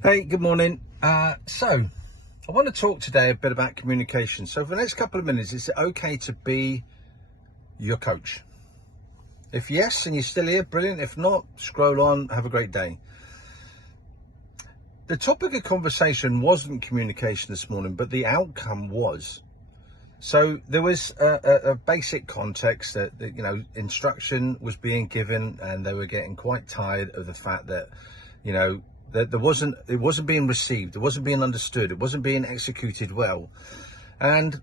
Hey, good morning. So I want to talk today a bit about communication. So for the next couple of minutes, is it okay to be your coach? If yes, and you're still here, brilliant. If not, scroll on, have a great day. The topic of conversation wasn't communication this morning, but the outcome was. So there was a basic context that, instruction was being given, and they were getting quite tired of the fact that, that it wasn't being received, it wasn't being understood, it wasn't being executed well. And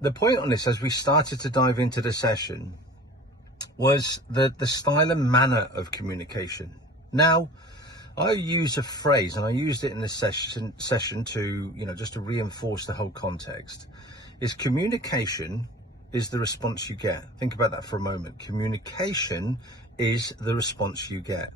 the point on this, as we started to dive into the session, was the style and manner of communication. Now, I use a phrase, and I used it in this session to, just to reinforce the whole context. Is communication is the response you get. Think about that for a moment. Communication is the response you get.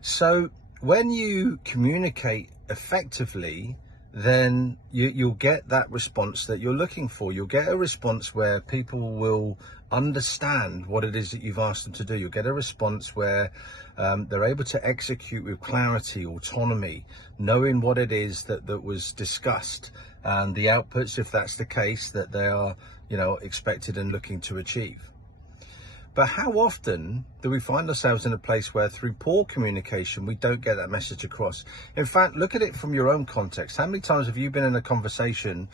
So when you communicate effectively, then you'll get that response that you're looking for. You'll get a response where people will understand what it is that you've asked them to do. You'll get a response where they're able to execute with clarity, autonomy, knowing what it is that was discussed, and the outputs, if that's the case, that they are, expected and looking to achieve. But how often do we find ourselves in a place where through poor communication, we don't get that message across? In fact, look at it from your own context. How many times have you been in a conversation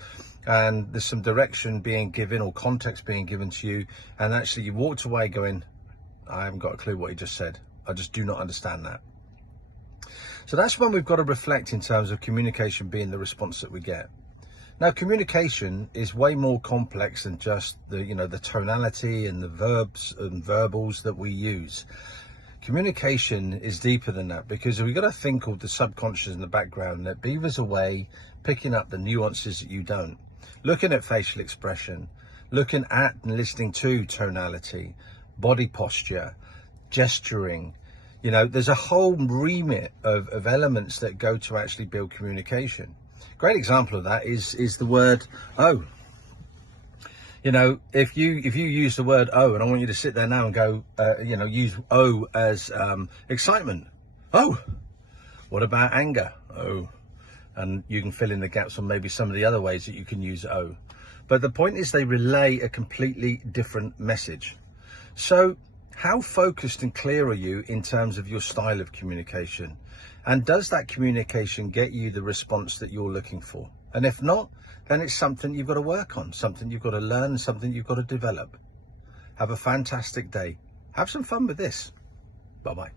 and there's some direction being given or context being given to you, and actually you walked away going, I haven't got a clue what he just said. I just do not understand that. So that's when we've got to reflect in terms of communication being the response that we get. Now, communication is way more complex than just the tonality and the verbs and verbals that we use. Communication is deeper than that, because we've got to think of the subconscious in the background that beavers away, picking up the nuances that you don't. Looking at facial expression, looking at and listening to tonality, body posture, gesturing. There's a whole remit of elements that go to actually build communication. Great example of that is the word "oh." If you use the word "oh," and I want you to sit there now and go, use "oh" as excitement. Oh. What about anger? Oh. And you can fill in the gaps on maybe some of the other ways that you can use "oh." But the point is, they relay a completely different message. So how focused and clear are you in terms of your style of communication? And does that communication get you the response that you're looking for? And if not, then it's something you've got to work on, something you've got to learn, something you've got to develop. Have a fantastic day. Have some fun with this. Bye-bye.